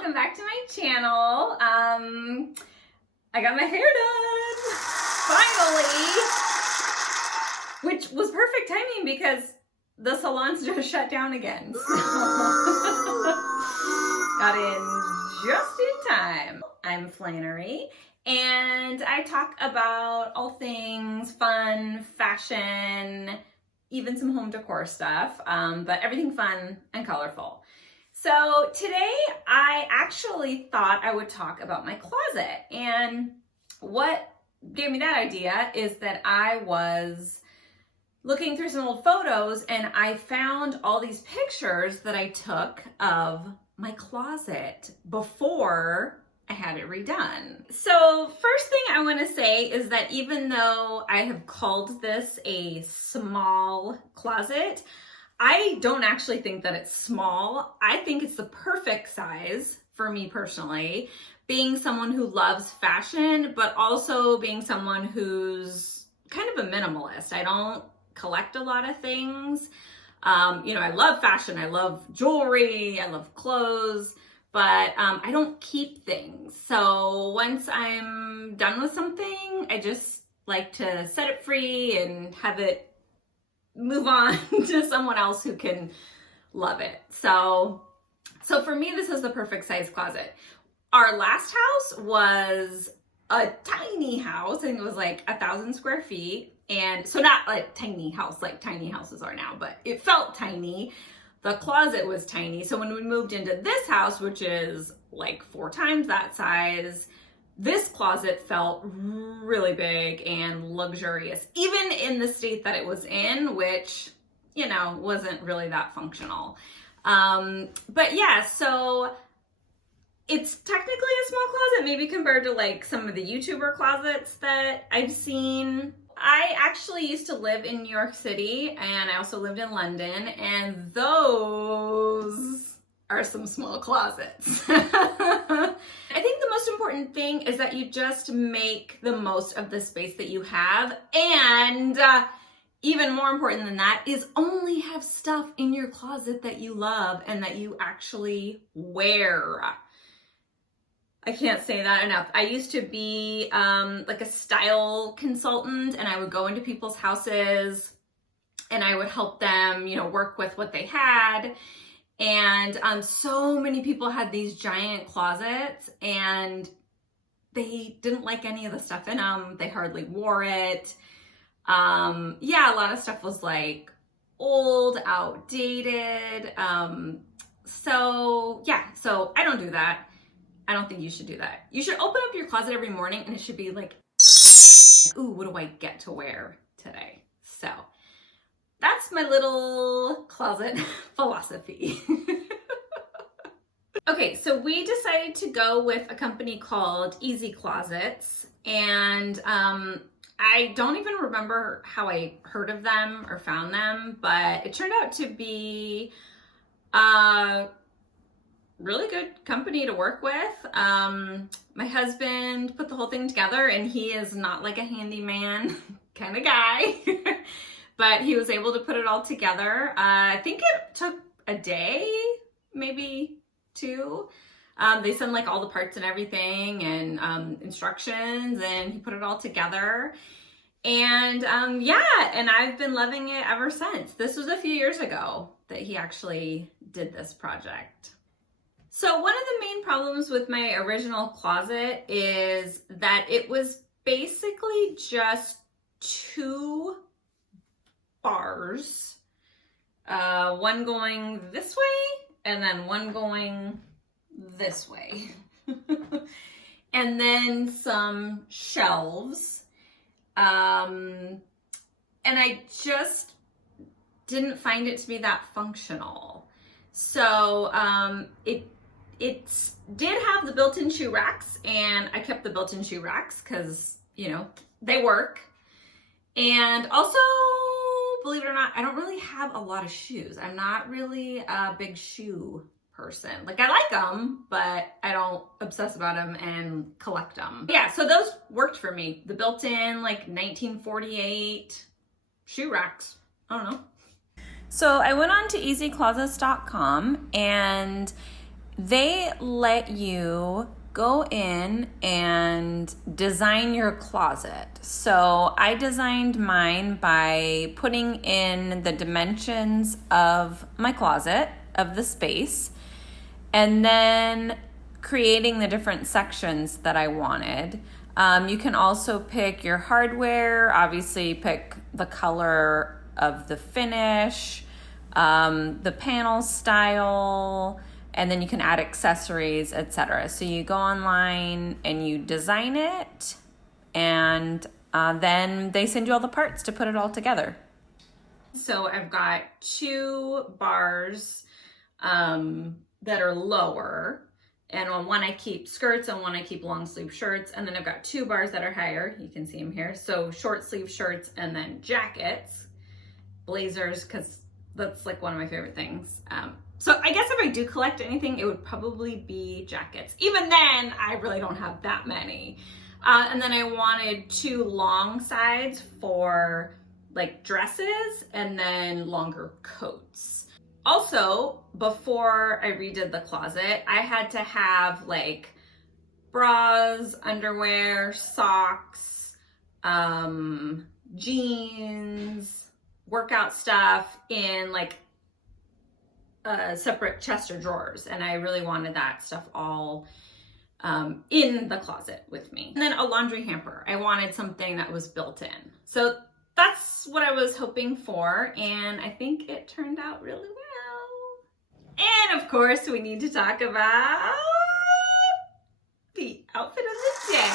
welcome back to my channel. I got my hair done, finally, which was perfect timing because the salons just shut down again. So got in just in time. I'm Flannery, and I talk about all things fun, fashion, even some home decor stuff, but everything fun and colorful. So today I actually thought I would talk about my closet, and what gave me that idea is that I was looking through some old photos and I found all these pictures that I took of my closet before I had it redone. So first thing I want to say is that even though I have called this a small closet, I don't actually think that it's small. I think it's the perfect size for me personally, being someone who loves fashion, but also being someone who's kind of a minimalist. I don't collect a lot of things. I love fashion, I love jewelry, I love clothes, but I don't keep things. So once I'm done with something, I just like to set it free and have it move on to someone else who can love it. So for me, this is the perfect size closet. Our last house was a tiny house. I think it was like 1,000 square feet. And so not a tiny house like tiny houses are now, but it felt tiny. The closet was tiny. So when we moved into this house, which is like 4 times that size, this closet felt really big and luxurious, even in the state that it was in, which, wasn't really that functional. But yeah, so it's technically a small closet, maybe compared to like some of the YouTuber closets that I've seen. I actually used to live in New York City, and I also lived in London, and those are some small closets. I think the most important thing is that you just make the most of the space that you have, and even more important than that is only have stuff in your closet that you love and that you actually wear. I can't say that enough. I used to be like a style consultant, and I would go into people's houses and I would help them, work with what they had. And so many people had these giant closets and they didn't like any of the stuff in them. They hardly wore it. Yeah, a lot of stuff was like old, outdated. So I don't do that. I don't think you should do that. You should open up your closet every morning and it should be like, ooh, what do I get to wear today? So that's my little closet philosophy. Okay, so we decided to go with a company called Easy Closets, and I don't even remember how I heard of them or found them, but it turned out to be a really good company to work with. My husband put the whole thing together, and he is not like a handyman kind of guy. But he was able to put it all together. I think it took a day, maybe 2. They sent like all the parts and everything and instructions, and he put it all together. And and I've been loving it ever since. This was a few years ago that he actually did this project. So one of the main problems with my original closet is that it was basically just 2 bars, one going this way and then one going this way. And then some shelves. And I just didn't find it to be that functional. So it did have the built-in shoe racks, and I kept the built-in shoe racks because, they work. And also, believe it or not, I don't really have a lot of shoes. I'm not really a big shoe person. Like, I like them, but I don't obsess about them and collect them. Yeah, so those worked for me. The built-in, like, 1948 shoe racks. I don't know. So I went on to easyclosets.com, and they let you go in and design your closet. So I designed mine by putting in the dimensions of my closet, of the space, and then creating the different sections that I wanted. You can also pick your hardware, obviously pick the color of the finish, the panel style, and then you can add accessories, etc. So you go online and you design it, and then they send you all the parts to put it all together. So I've got 2 bars that are lower, and on one I keep skirts, and one I keep long sleeve shirts, and then I've got 2 bars that are higher. You can see them here. So short sleeve shirts, and then jackets, blazers, because that's like one of my favorite things. So I guess if I do collect anything, it would probably be jackets. Even then, I really don't have that many. And then I wanted 2 long sides for like dresses, and then longer coats. Also, before I redid the closet, I had to have like bras, underwear, socks, jeans, workout stuff in like separate chest or drawers, and I really wanted that stuff all in the closet with me. And then a laundry hamper. I wanted something that was built in. So that's what I was hoping for, and I think it turned out really well. And of course, we need to talk about the outfit of the day.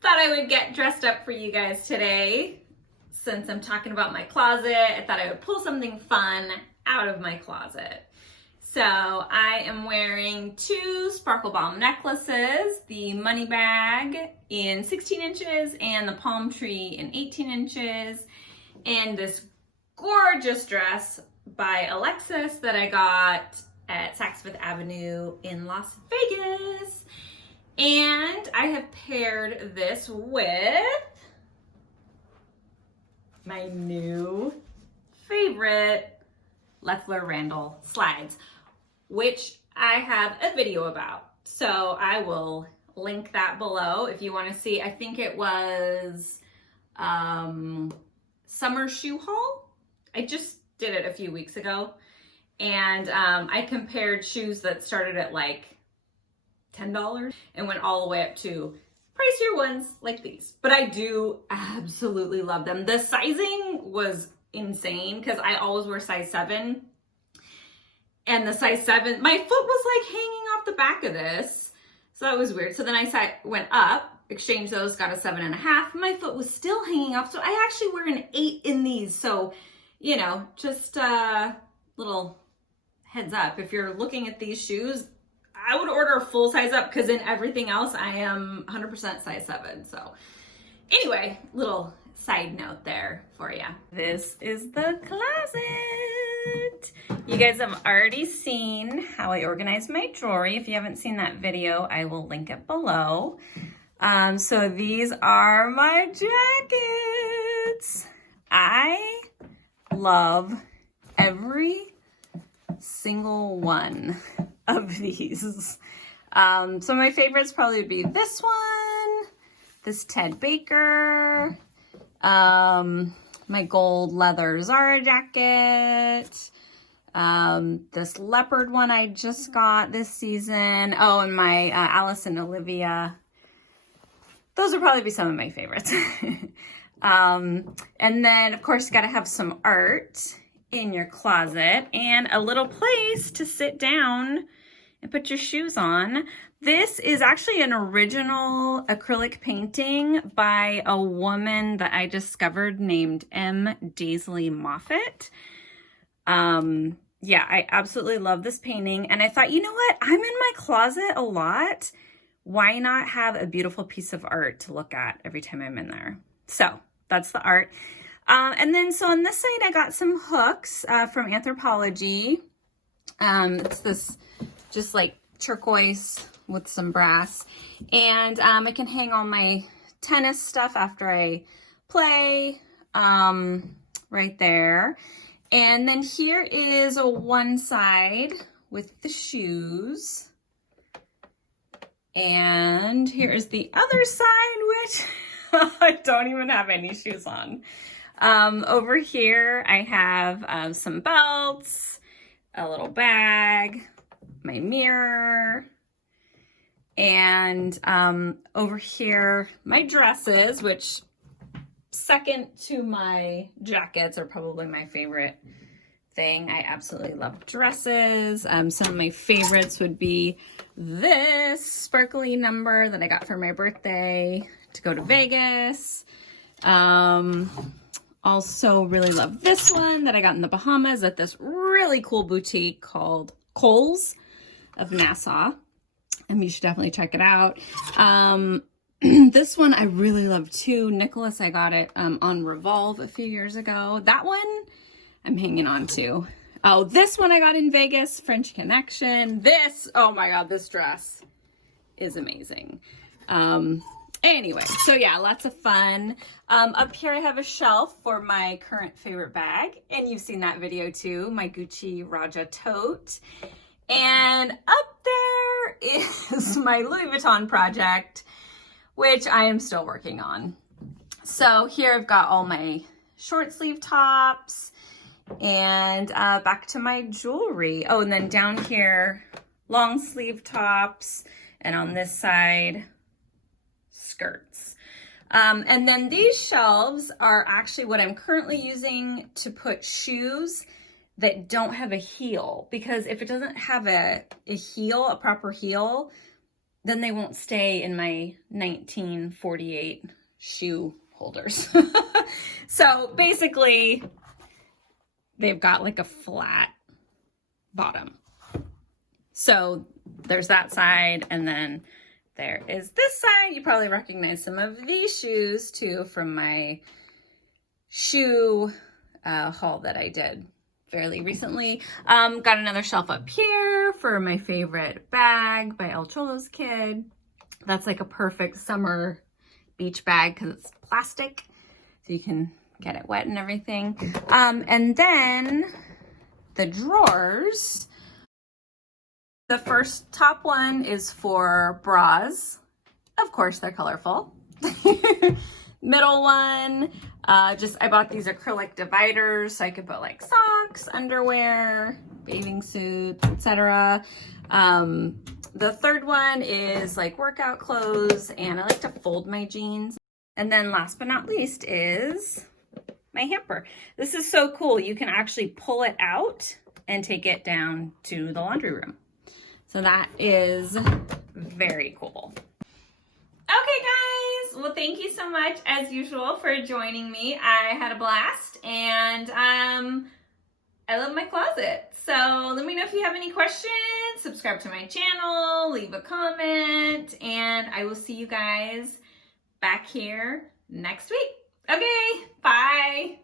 Thought I would get dressed up for you guys today. Since I'm talking about my closet, I thought I would pull something fun out of my closet. So I am wearing 2 sparkle bomb necklaces, the money bag in 16 inches and the palm tree in 18 inches, and this gorgeous dress by Alexis that I got at Saks Fifth Avenue in Las Vegas. And I have paired this with my new favorite Loeffler Randall slides, which I have a video about. So I will link that below if you want to see. I think it was summer shoe haul. I just did it a few weeks ago, and I compared shoes that started at like $10 and went all the way up to pricier ones like these. But I do absolutely love them. The sizing was insane because I always wear size 7. And the size 7, my foot was like hanging off the back of this. So that was weird. So then I went up, exchanged those, got a 7.5. My foot was still hanging off. So I actually wear an 8 in these. So, you know, just a little heads up. If you're looking at these shoes, I would order a full size up because in everything else, I am 100% size 7. So anyway, little side note there for you. This is the closet. You guys have already seen how I organize my jewelry. If you haven't seen that video, I will link it below. So these are my jackets. I love every single one of these. Some of my favorites probably would be this one, this Ted Baker, my gold leather Zara jacket, this leopard one I just got this season. Oh, and my Alice and Olivia. Those would probably be some of my favorites. And then, of course, you got to have some art in your closet and a little place to sit down and put your shoes on. This is actually an original acrylic painting by a woman that I discovered named M. Daisley Moffat. Yeah, I absolutely love this painting. And I thought, you know what? I'm in my closet a lot. Why not have a beautiful piece of art to look at every time I'm in there? So that's the art. And then, so on this side, I got some hooks from Anthropologie. It's this just like turquoise with some brass. And I can hang all my tennis stuff after I play right there. And then here is a one side with the shoes. And here's the other side, which I don't even have any shoes on. Over here, I have some belts, a little bag, my mirror, and over here, my dresses, which second to my jackets are probably my favorite thing. I absolutely love dresses. Some of my favorites would be this sparkly number that I got for my birthday to go to Vegas. Also really love this one that I got in the Bahamas at this really cool boutique called Kohl's of Nassau. You should definitely check it out. This one I really love too. Nicholas, I got it on Revolve a few years ago. That one I'm hanging on to. Oh, this one I got in Vegas, French Connection. This, oh my God, this dress is amazing. Anyway, so yeah, lots of fun. Up here I have a shelf for my current favorite bag, and you've seen that video too, my Gucci RAJAH tote. And up there is my Louis Vuitton project, which I am still working on. So here I've got all my short sleeve tops and back to my jewelry. Oh, and then down here, long sleeve tops, and on this side, skirts. And then these shelves are actually what I'm currently using to put shoes that don't have a heel, because if it doesn't have a heel, a proper heel, then they won't stay in my 1948 shoe holders. So basically, they've got like a flat bottom. So there's that side, and then there is this side. You probably recognize some of these shoes too from my shoe haul that I did fairly recently. Got another shelf up here for my favorite bag by El Cholo's Kid. That's like a perfect summer beach bag because it's plastic, so you can get it wet and everything. And then the drawers. The first top one is for bras. Of course, they're colorful. Middle one, I bought these acrylic dividers so I could put like socks, underwear, bathing suits, etc. The third one is like workout clothes, and I like to fold my jeans. And then last but not least is my hamper. This is so cool. You can actually pull it out and take it down to the laundry room. So that is very cool. Okay, guys. Well, thank you so much, as usual, for joining me. I had a blast, and I love my closet. So let me know if you have any questions. Subscribe to my channel, leave a comment, and I will see you guys back here next week. Okay, bye.